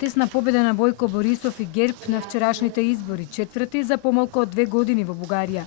Тесна победа на Бојко Борисов и ГЕРБ на вчерашните избори, четврти за помалку од 2 години во Бугарија.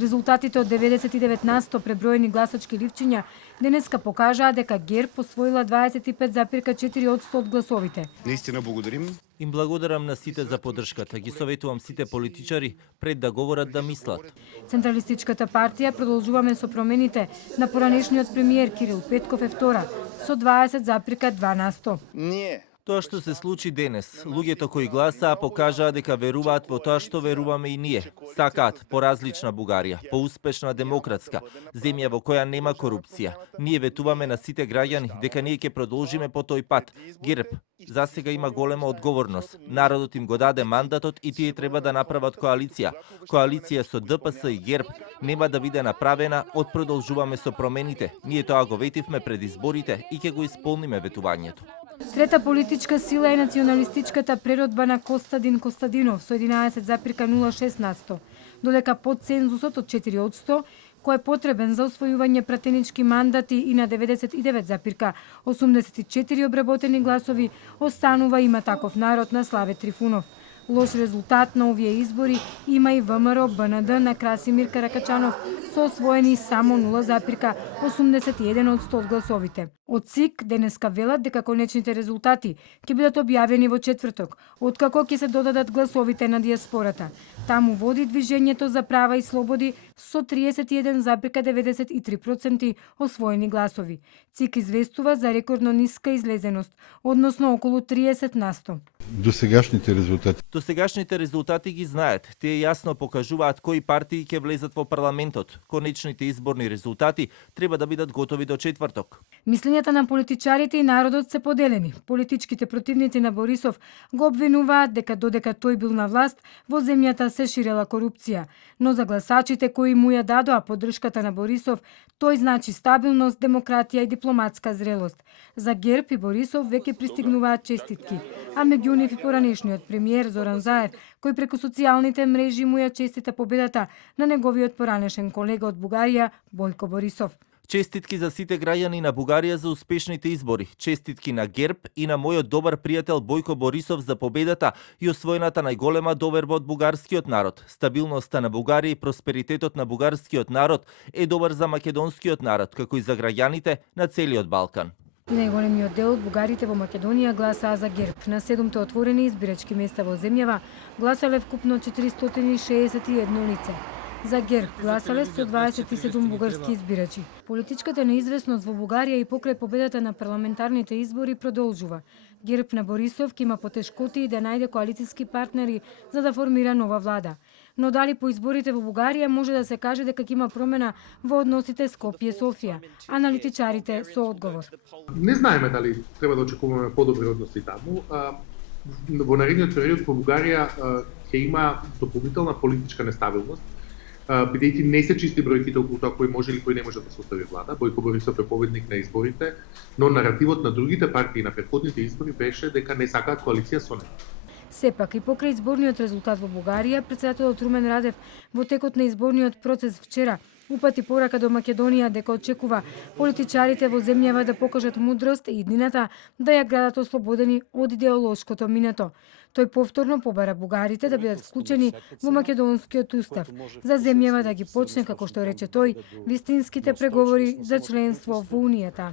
Резултатите од 99% преброени гласачки ливчиња денеска покажаа дека ГЕРБ освоила 25,4% од гласовите. Наистина благодарим. Им благодарам на сите за поддршката. Ги советувам сите политичари пред да говорат да мислат. Централистичката партија продолжуваме со промените на поранешниот премиер Кирил Петков е втора со 20,2%. Ние Тоа што се случи денес, луѓето кои гласаа покажаа дека веруваат во тоа што веруваме и ние. Сакаат поразлична Бугарија, поуспешна демократска, земја во која нема корупција. Ние ветуваме на сите граѓани дека ние ќе продолжиме по тој пат. ГЕРБ засега има голема одговорност. Народот им го даде мандатот и тие треба да направат коалиција. Коалиција со ДПС и ГЕРБ нема да биде направена од продолжуваме со промените. Ние тоа го ветивме пред изборите и ќе го исполниме ветувањето. Трета политичка сила е националистичката преродба на Костадин Костадинов со 11,06%, додека под цензусот од 4%, кој е потребен за освојување пратенички мандати и на 99,84 обработени гласови, останува има таков народ на Славе Трифунов. Лош резултат на овие избори има и ВМРО БНД на Красимир Каракачанов со освоени само 0,81% од гласовите. Од ЦИК денеска велат дека конечните резултати ќе бидат објавени во четврток, откако ќе се додадат гласовите на диаспората. Таму води Движењето за права и слободи со 31,93% освоени гласови. ЦИК известува за рекордно ниска излезеност, односно околу 30%. Досегашните резултати ги знаат. Тие јасно покажуваат кои партии ќе влезат во парламентот. Конечните изборни резултати треба да бидат готови до четврток. Мислењата на политичарите и народот се поделени. Политичките противници на Борисов го обвинуваат дека додека тој бил на власт, во земјата се ширела корупција. Но за гласачите кои му ја дадоа поддршката на Борисов, тој значи стабилност, демократија и дипломатска зрелост. За ГЕРБ и Борисов веќе пристигнуваат честитки, а меѓу нив и поранешниот премиер Зоран Заев, кој преку социјалните мрежи му ја честита победата на неговиот поранешен колега од Бугарија Бојко Борисов. Честитки за сите граѓани на Бугарија за успешните избори. Честитки на ГЕРБ и на мојот добар пријател Бојко Борисов за победата и освоената најголема доверба од бугарскиот народ. Стабилноста на Бугарија и просперитетот на бугарскиот народ е добар за македонскиот народ, како и за граѓаните на целиот Балкан. Најголемиот дел од бугарите во Македонија гласаа за ГЕРБ. На 7 отворени избирачки места во земјава гласале вкупно 461 лице. За ГЕРБ гласале 127 бугарски избирачи. Политичката неизвестност во Бугарија и покрај победата на парламентарните избори продолжува. ГЕРБ на Борисов ќе има потешкоти да најде коалициски партнери за да формира нова влада. Но дали по изборите во Бугарија може да се каже дека ќе има промена во односите Скопје-Софија? Аналитичарите со одговор. Не знаеме дали треба да очекуваме подобри односи таму. Во наредниот период во Бугарија ќе има дополнителна политичка нестабилност, бидејќи не се чисти бројките околу тоа кој може или кој не може да состави влада. Бојко Борисов е победник на изборите, но наративот на другите партии на претходните избори беше дека не сакаат коалиција со него. Сепак и покрај изборниот резултат во Бугарија, претседателот Румен Радев во текот на изборниот процес вчера упати порака до Македонија дека очекува политичарите во земјава да покажат мудрост и иднината да ја градат ослободени од идеолошкото минато. Тој повторно побара бугарите да бидат вклучени во македонскиот устав, за земјава да ги почне, како што рече тој, вистинските преговори за членство во Унијата.